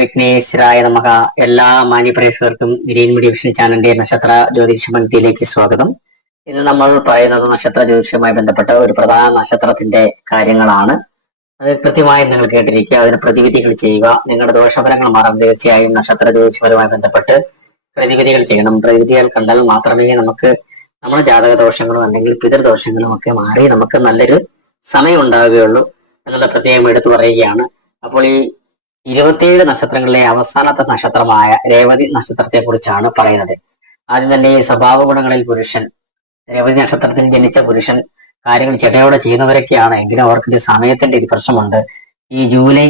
വിഘ്നേശ്വരായ നമക എല്ലാ മാന്യപ്രേക്ഷകർക്കും green media vision ചാനലിന്റെ നക്ഷത്ര ജ്യോതിഷ പങ്ക്തിയിലേക്ക് സ്വാഗതം. ഇന്ന് നമ്മൾ പറയുന്നത് നക്ഷത്ര ജ്യോതിഷവുമായി ബന്ധപ്പെട്ട ഒരു പ്രധാന നക്ഷത്രത്തിന്റെ കാര്യങ്ങളാണ്. അത് കൃത്യമായി നിങ്ങൾ കേട്ടിരിക്കുക. അതിന് പ്രതിവിധികൾ ചെയ്യുക. നിങ്ങളുടെ ദോഷഫലങ്ങൾ മാറാൻ തീർച്ചയായും നക്ഷത്ര ജ്യോതിഷപരമായി ബന്ധപ്പെട്ട് പ്രതിവിധികൾ ചെയ്യണം. പ്രതിവിധികൾ കണ്ടാൽ മാത്രമേ നമുക്ക് നമ്മുടെ ജാതക ദോഷങ്ങളും അല്ലെങ്കിൽ പിതൃദോഷങ്ങളും ഒക്കെ മാറി നമുക്ക് നല്ലൊരു സമയം ഉണ്ടാവുകയുള്ളൂ എന്നുള്ള പ്രത്യേകം എടുത്തു പറയുകയാണ്. അപ്പോൾ ഈ ഇരുപത്തിയേഴ് നക്ഷത്രങ്ങളിലെ അവസാനത്തെ നക്ഷത്രമായ രേവതി നക്ഷത്രത്തെ കുറിച്ചാണ് പറയുന്നത്. ആദ്യം തന്നെ ഈ സ്വഭാവ ഗുണങ്ങളിൽ പുരുഷൻ രേവതി നക്ഷത്രത്തിൽ ജനിച്ച പുരുഷൻ കാര്യങ്ങൾ ചിട്ടയോടെ ചെയ്യുന്നവരൊക്കെയാണ്. എങ്കിലും അവർക്ക് സമയത്തിന്റെ ഒരു പ്രശ്നമുണ്ട്. ഈ ജൂലൈ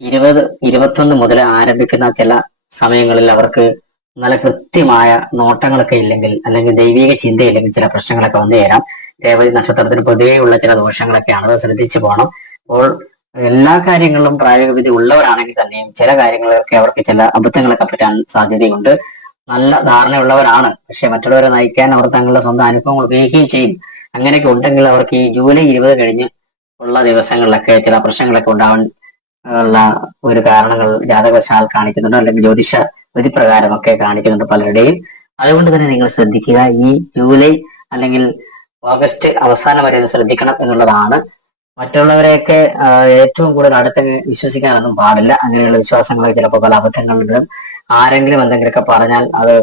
ഇരുപത് ഇരുപത്തൊന്ന് മുതൽ ആരംഭിക്കുന്ന ചില സമയങ്ങളിൽ അവർക്ക് നല്ല കൃത്യമായ നോട്ടങ്ങളൊക്കെ ഇല്ലെങ്കിൽ അല്ലെങ്കിൽ ദൈവിക ചിന്തയില്ലെങ്കിൽ ചില പ്രശ്നങ്ങളൊക്കെ വന്നു ചേരാം. രേവതി നക്ഷത്രത്തിന് പൊതുവെയുള്ള ചില ദോഷങ്ങളൊക്കെയാണ്. അത് ശ്രദ്ധിച്ചു പോകണം അപ്പോൾ എല്ലാ കാര്യങ്ങളിലും പ്രായോഗികവിധി ഉള്ളവരാണെങ്കിൽ തന്നെയും ചില കാര്യങ്ങളൊക്കെ അവർക്ക് ചില അബദ്ധങ്ങളൊക്കെ പറ്റാൻ സാധ്യതയുണ്ട്. നല്ല ധാരണയുള്ളവരാണ്. പക്ഷെ മറ്റുള്ളവരെ നയിക്കാൻ അവർ തങ്ങളുടെ സ്വന്തം അനുഭവങ്ങൾ ഉപയോഗിക്കുകയും ചെയ്യും. അങ്ങനെയൊക്കെ ഉണ്ടെങ്കിൽ അവർക്ക് ഈ ജൂലൈ ഇരുപത് കഴിഞ്ഞ് ഉള്ള ദിവസങ്ങളിലൊക്കെ ചില പ്രശ്നങ്ങളൊക്കെ ഉണ്ടാവാൻ ഉള്ള ഒരു കാരണങ്ങൾ ജാതകവശാൽ കാണിക്കുന്നുണ്ട്. അല്ലെങ്കിൽ ജ്യോതിഷ വിധിപ്രകാരമൊക്കെ കാണിക്കുന്നുണ്ട് പലരുടെയും. അതുകൊണ്ട് തന്നെ നിങ്ങൾ ശ്രദ്ധിക്കുക ഈ ജൂലൈ അല്ലെങ്കിൽ ഓഗസ്റ്റ് അവസാനം വരെ ശ്രദ്ധിക്കണം എന്നുള്ളതാണ് മറ്റുള്ളവരെയൊക്കെ ഏറ്റവും കൂടുതൽ അടുത്ത് വിശ്വസിക്കാനൊന്നും പാടില്ല. അങ്ങനെയുള്ള വിശ്വാസങ്ങളെ ചിലപ്പോൾ പല അബദ്ധങ്ങളിലും ആരെങ്കിലും എന്തെങ്കിലുമൊക്കെ പറഞ്ഞാൽ അത്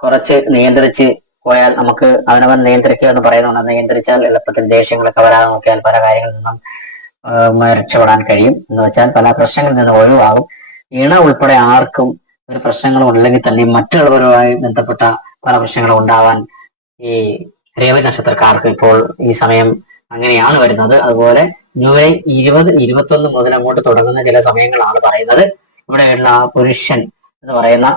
കുറച്ച് നിയന്ത്രിച്ച് പോയാൽ നമുക്ക് അവനവൻ നിയന്ത്രിക്കുക എന്ന് പറയുന്നുണ്ട് നിയന്ത്രിച്ചാൽ എളുപ്പത്തിൽ ദേഷ്യങ്ങളൊക്കെ വരാതെ നോക്കിയാൽ പല കാര്യങ്ങളിൽ നിന്നും രക്ഷപ്പെടാൻ കഴിയും. എന്ന് വെച്ചാൽ പല പ്രശ്നങ്ങളിൽ നിന്ന് ഒഴിവാകും. ഇണ ഉൾപ്പെടെ ആർക്കും ഒരു പ്രശ്നങ്ങളും ഉണ്ടെങ്കിൽ തന്നെ മറ്റുള്ളവരുമായി ബന്ധപ്പെട്ട പല പ്രശ്നങ്ങളും ഉണ്ടാവാൻ ഈ രേവതി നക്ഷത്രക്കാർക്ക് ഇപ്പോൾ ഈ സമയം അങ്ങനെയാണ് വരുന്നത്. അതുപോലെ ജൂലൈ ഇരുപത് ഇരുപത്തൊന്ന് മുതൽ അങ്ങോട്ട് തുടങ്ങുന്ന ചില സമയങ്ങളാണ് പറയുന്നത്. ഇവിടെയുള്ള ആ പുരുഷൻ എന്ന് പറയുന്ന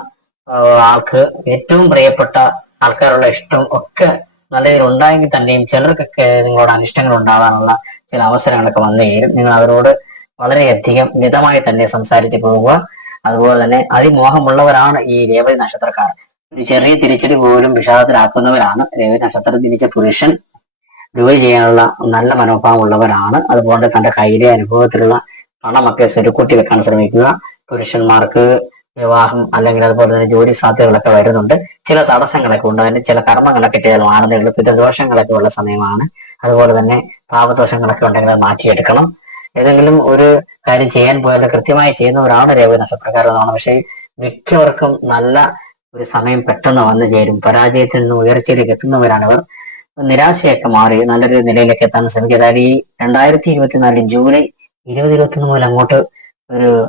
ആൾക്ക് ഏറ്റവും പ്രിയപ്പെട്ട ആൾക്കാരുള്ള ഇഷ്ടം ഒക്കെ നല്ല രീതിയിൽ ഉണ്ടായെങ്കിൽ തന്നെയും ചിലർക്കൊക്കെ നിങ്ങളോട് അനിഷ്ടങ്ങൾ ഉണ്ടാകാനുള്ള ചില അവസരങ്ങളൊക്കെ വന്നു ചേരും നിങ്ങൾ അവരോട് വളരെയധികം മിതമായി തന്നെ സംസാരിച്ചു പോവുക അതുപോലെ തന്നെ അതിമോഹമുള്ളവരാണ് ഈ രേവതി നക്ഷത്രക്കാർ. ഒരു ചെറിയ തിരിച്ചടി പോലും വിഷാദത്തിലാക്കുന്നവരാണ് രേവതി നക്ഷത്രം തിരിച്ച പുരുഷൻ. ജോലി ചെയ്യാനുള്ള നല്ല മനോഭാവം ഉള്ളവരാണ്. അതുപോലെ തന്റെ കയ്യിലെ അനുഭവത്തിലുള്ള പണമൊക്കെ സ്വരുക്കൂട്ടി വെക്കാൻ ശ്രമിക്കുക. പുരുഷന്മാർക്ക് വിവാഹം അല്ലെങ്കിൽ അതുപോലെ തന്നെ ജോലി സാധ്യതകളൊക്കെ വരുന്നുണ്ട്. ചില തടസ്സങ്ങളൊക്കെ ഉണ്ട്. അതിന് ചില കർമ്മങ്ങളൊക്കെ ചെയ്യാൻ ആണെന്നുള്ള പിതൃദോഷങ്ങളൊക്കെ ഉള്ള സമയമാണ്. അതുപോലെ തന്നെ പാപദോഷങ്ങളൊക്കെ ഉണ്ടെങ്കിൽ അത് മാറ്റിയെടുക്കണം. ഏതെങ്കിലും ഒരു കാര്യം ചെയ്യാൻ പോയാൽ കൃത്യമായി ചെയ്യുന്നവരാണ് രേവതി നക്ഷത്രക്കാരെന്നാണ് പക്ഷേ മിക്കവർക്കും നല്ല ഒരു സമയം പെട്ടെന്ന് വന്നു ചേരും. പരാജയത്തിൽ നിന്ന് ഉയർച്ചയിലേക്ക് എത്തുന്നവരാണ് ഇവർ. നിരാശയൊക്കെ മാറി നല്ലൊരു നിലയിലേക്ക് എത്താൻ ശ്രമിക്കുക. അതായത് ഈ രണ്ടായിരത്തി ഇരുപത്തിനാല് ജൂലൈ ഇരുപത് ഇരുപത്തൊന്ന് മുതൽ അങ്ങോട്ട് ഒരു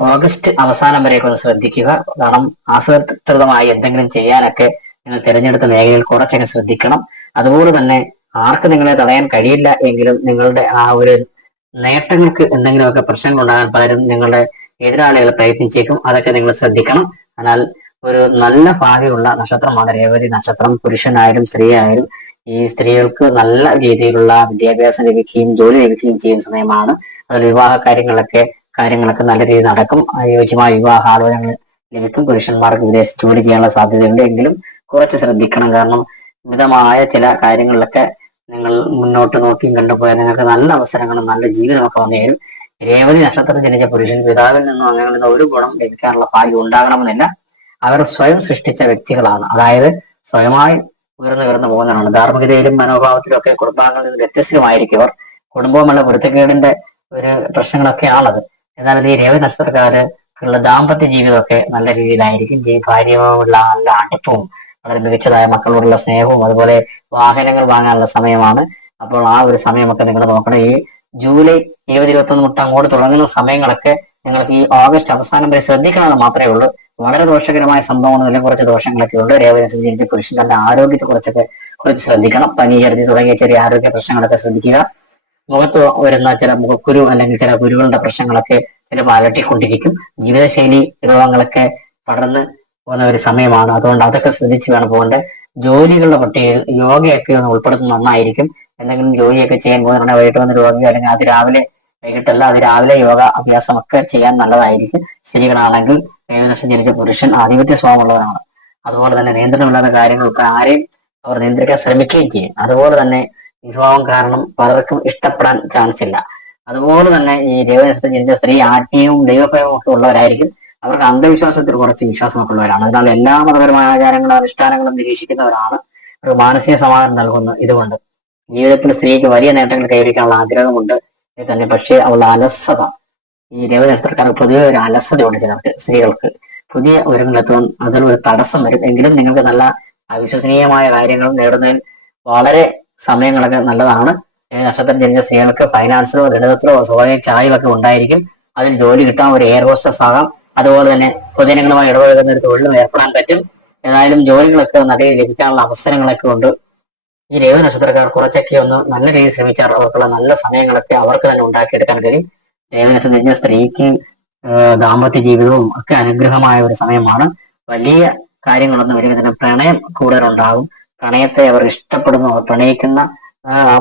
ഓഗസ്റ്റ് അവസാനം വരെയൊക്കെ ഒന്ന് ശ്രദ്ധിക്കുക. കാരണം ആസൂത്രിതമായി എന്തെങ്കിലും ചെയ്യാനൊക്കെ നിങ്ങൾ തിരഞ്ഞെടുത്ത മേഖലയിൽ കുറച്ചൊക്കെ ശ്രദ്ധിക്കണം. അതുപോലെ തന്നെ ആർക്കും നിങ്ങളെ തടയാൻ കഴിയില്ല എങ്കിലും നിങ്ങളുടെ ആ ഒരു നേട്ടങ്ങൾക്ക് എന്തെങ്കിലുമൊക്കെ പ്രശ്നങ്ങൾ ഉണ്ടാകാൻ പലരും നിങ്ങളുടെ എതിരാളികൾ പ്രയത്നിച്ചേക്കും. അതൊക്കെ നിങ്ങൾ ശ്രദ്ധിക്കണം. എന്നാൽ ഒരു നല്ല ഭാവിയുള്ള നക്ഷത്രമാണ് രേവതി. നക്ഷത്രം പുരുഷനായാലും സ്ത്രീ ആയാലും ഈ സ്ത്രീകൾക്ക് നല്ല രീതിയിലുള്ള വിദ്യാഭ്യാസം ലഭിക്കുകയും ജോലി ലഭിക്കുകയും ചെയ്യുന്ന സമയമാണ്. അതുപോലെ വിവാഹ കാര്യങ്ങളൊക്കെ കാര്യങ്ങളൊക്കെ നല്ല രീതിയിൽ നടക്കും. അനുയോജ്യമായ വിവാഹ ആലോചനകൾ ലഭിക്കും. പുരുഷന്മാർക്ക് വിദേശത്ത് ജോലി ചെയ്യാനുള്ള സാധ്യതയുണ്ട് എങ്കിലും കുറച്ച് ശ്രദ്ധിക്കണം. കാരണം മിതമായ ചില കാര്യങ്ങളിലൊക്കെ നിങ്ങൾ മുന്നോട്ട് നോക്കിയും കണ്ടുപോയാൽ നിങ്ങൾക്ക് നല്ല അവസരങ്ങളും നല്ല ജീവിതമൊക്കെ വന്നു തരും രേവതി നക്ഷത്രം ജനിച്ച പുരുഷൻ പിതാവിൽ നിന്നും അങ്ങനെയുള്ള ഒരു ഗുണം ലഭിക്കാനുള്ള ഭാഗ്യം ഉണ്ടാകണമെന്നില്ല. അവർ സ്വയം സൃഷ്ടിച്ച വ്യക്തികളാണ്. അതായത് സ്വയമായി ഉയർന്നു ഉയർന്നു പോകുന്നതാണ് ധാർമ്മികതയിലും മനോഭാവത്തിലും ഒക്കെ കുടുംബാംഗങ്ങളിൽ നിന്ന് വ്യത്യസ്തമായിരിക്കും കുടുംബവുമുള്ള പൊരുത്തക്കേടിന്റെ ഒരു പ്രശ്നങ്ങളൊക്കെയാണത്. എന്നാൽ ഈ രേവ നക്ഷത്രക്കാർക്കുള്ള ദാമ്പത്യ ജീവിതമൊക്കെ നല്ല രീതിയിലായിരിക്കും. ജീ ഭാര്യയോടുള്ള നല്ല അടുപ്പവും വളരെ മികച്ചതായ മക്കളോടുള്ള സ്നേഹവും അതുപോലെ വാഹനങ്ങൾ വാങ്ങാനുള്ള സമയമാണ്. അപ്പോൾ ആ ഒരു സമയമൊക്കെ നിങ്ങൾ നോക്കണം. ഈ ജൂലൈ ഇരുപത് ഇരുപത്തൊന്ന് മുട്ട അങ്ങോട്ട് തുടങ്ങുന്ന സമയങ്ങളൊക്കെ നിങ്ങൾക്ക് ഈ ഓഗസ്റ്റ് അവസാനം വരെ ശ്രദ്ധിക്കണമെന്ന് മാത്രമേ ഉള്ളൂ. വളരെ ദോഷകരമായ സംഭവങ്ങളിൽ കുറച്ച് ദോഷങ്ങളൊക്കെ ഉണ്ട്. രേവതി ജനിച്ച പുരുഷൻ തന്റെ ആരോഗ്യത്തെ കുറച്ചൊക്കെ കുറച്ച് ശ്രദ്ധിക്കണം. പനി ഛർദി തുടങ്ങിയ ചെറിയ ആരോഗ്യ പ്രശ്നങ്ങളൊക്കെ ശ്രദ്ധിക്കുക. മുഖത്ത് വരുന്ന ചില മുഖക്കുരു അല്ലെങ്കിൽ ചില കുരുകളുടെ പ്രശ്നങ്ങളൊക്കെ ചിലപ്പോൾ അലട്ടിക്കൊണ്ടിരിക്കും. ജീവിതശൈലി രോഗങ്ങളൊക്കെ പടർന്ന് പോകുന്ന ഒരു സമയമാണ്. അതുകൊണ്ട് അതൊക്കെ ശ്രദ്ധിച്ച് വേണം പോകേണ്ടത്. ജോലികളുടെ പട്ടികയിൽ യോഗയൊക്കെ ഒന്ന് ഉൾപ്പെടുത്തുന്നത് നന്നായിരിക്കും. എന്തെങ്കിലും ജോലിയൊക്കെ ചെയ്യാൻ പോകുന്നുണ്ടെങ്കിൽ വൈകിട്ട് വന്ന് രോഗിയോ അല്ലെങ്കിൽ അത് രാവിലെ വൈകിട്ടല്ല അത് രാവിലെ യോഗ അഭ്യാസമൊക്കെ ചെയ്യാൻ നല്ലതായിരിക്കും. സ്ത്രീകളാണെങ്കിൽ ഏകദേശം ജനിച്ച പുരുഷൻ ആധിപത്യ സ്വഭാവമുള്ളവരാണ്. അതുപോലെ തന്നെ നിയന്ത്രണമില്ലാത്ത കാര്യങ്ങളൊക്കെ ആരെയും അവർ നിയന്ത്രിക്കാൻ ശ്രമിക്കുകയും ചെയ്യും. അതുപോലെ തന്നെ ഈ സ്വഭാവം കാരണം പലർക്കും ഇഷ്ടപ്പെടാൻ ചാൻസ് ഇല്ല. അതുപോലെ തന്നെ ഈ രേവനക്ഷത്രത്തിൽ ജനിച്ച സ്ത്രീ ആത്മീയവും ദൈവഭയവും ഒക്കെ ഉള്ളവരായിരിക്കും. അവർക്ക് അന്ധവിശ്വാസത്തിൽ കുറച്ച് വിശ്വാസമൊക്കെ ഉള്ളവരാണ്. അതിനാൽ എല്ലാ മതപരമായ ആചാരങ്ങളും അനുഷ്ഠാനങ്ങളും നിരീക്ഷിക്കുന്നവരാണ്. ഒരു മാനസിക സമാധാനം നൽകുന്നു ഇതുകൊണ്ട് ജീവിതത്തിൽ സ്ത്രീക്ക് വലിയ നേട്ടങ്ങൾ കൈവരിക്കാനുള്ള ആഗ്രഹമുണ്ട്. തന്നെ പക്ഷേ അവളുടെ അലസത. ഈ രേവനക്ഷത്രക്കാർക്ക് പൊതുവെ ഒരു അലസതയുണ്ട് ചിലർക്ക് സ്ത്രീകൾക്ക്. പുതിയ ഒരുങ്ങളെത്തുവാൻ അതിൽ ഒരു തടസ്സം വരും. എങ്കിലും നിങ്ങൾക്ക് നല്ല അവിശ്വസനീയമായ കാര്യങ്ങൾ നേടുന്നതിൽ വളരെ സമയങ്ങളൊക്കെ നല്ലതാണ്. നക്ഷത്രം ജനിച്ച സ്ത്രീകൾക്ക് ഫൈനാൻസിലോ ഗണിതത്തിലോ സ്വകാര്യ ചായവൊക്കെ ഉണ്ടായിരിക്കും. അതിൽ ജോലി കിട്ടാൻ ഒരു എയർ ഹോസ്റ്റസ് ആകാം. അതുപോലെ തന്നെ പൊതുജനങ്ങളുമായി ഇടപഴകുന്ന ഒരു തൊഴിലും ഏർപ്പെടാൻ പറ്റും. ഏതായാലും ജോലികളൊക്കെ നല്ല ലഭിക്കാനുള്ള അവസരങ്ങളൊക്കെ ഉണ്ട്. ഈ രേവ നക്ഷത്രക്കാർ കുറച്ചൊക്കെ ഒന്ന് നല്ല രീതിയിൽ ശ്രമിച്ചാൽ അവർക്കുള്ള നല്ല സമയങ്ങളൊക്കെ അവർക്ക് തന്നെ ഉണ്ടാക്കിയെടുക്കാൻ കഴിയും. രേവ നക്ഷത്രം കഴിഞ്ഞാൽ സ്ത്രീക്ക് ദാമ്പത്യ ജീവിതവും ഒക്കെ അനുഗ്രഹമായ ഒരു സമയമാണ്. വലിയ കാര്യങ്ങളൊന്നും വരിക തന്നെ പ്രണയം കൂടുതലുണ്ടാകും. പ്രണയത്തെ അവർ ഇഷ്ടപ്പെടുന്നു അവർ പ്രണയിക്കുന്ന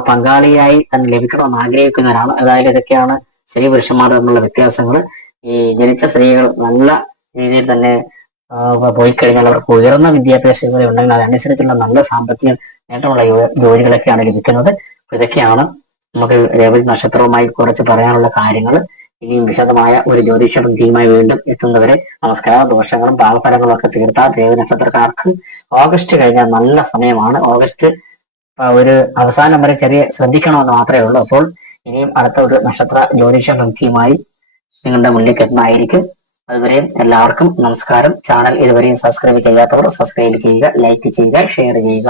പങ്കാളിയായി തന്നെ ലഭിക്കണമെന്ന് ആഗ്രഹിക്കുന്നവരാണ്. അതായത് ഇതൊക്കെയാണ് സ്ത്രീ പുരുഷന്മാർ തമ്മിലുള്ള വ്യത്യാസങ്ങൾ. ഈ ജനിച്ച സ്ത്രീകൾ നല്ല രീതിയിൽ തന്നെ പോയി കഴിഞ്ഞാൽ അവർക്ക് ഉയർന്ന വിദ്യാഭ്യാസ ഉണ്ടെങ്കിൽ അതനുസരിച്ചുള്ള നല്ല സാമ്പത്തിക നേട്ടമുള്ള ജോലികളൊക്കെയാണ് ലഭിക്കുന്നത്. ഇതൊക്കെയാണ് നമുക്ക് രേവതി നക്ഷത്രവുമായി കുറച്ച് പറയാനുള്ള കാര്യങ്ങൾ ഇനിയും വിശദമായ ഒരു ജ്യോതിഷ ബുദ്ധിയുമായി വീണ്ടും എത്തുന്നവരെ നമസ്കാരം. ദോഷങ്ങളും പാവഫലങ്ങളും ഒക്കെ തീർത്താൽ രേവതി നക്ഷത്രക്കാർക്ക് ഓഗസ്റ്റ് കഴിഞ്ഞാൽ നല്ല സമയമാണ്. ഓഗസ്റ്റ് ഒരു അവസാനം വരെ ചെറിയ ശ്രദ്ധിക്കണമെന്ന് മാത്രമേ ഉള്ളൂ. അപ്പോൾ ഇനിയും അടുത്ത ഒരു നക്ഷത്ര ജ്യോതിഷ ബുദ്ധിയുമായി നിങ്ങളുടെ മുന്നിൽ എത്തുന്നതായിരിക്കും. അതുവരെയും എല്ലാവർക്കും നമസ്കാരം. ചാനൽ ഇതുവരെയും സബ്സ്ക്രൈബ് ചെയ്യാത്തവർ സബ്സ്ക്രൈബ് ചെയ്യുക ലൈക്ക് ചെയ്യുക ഷെയർ ചെയ്യുക.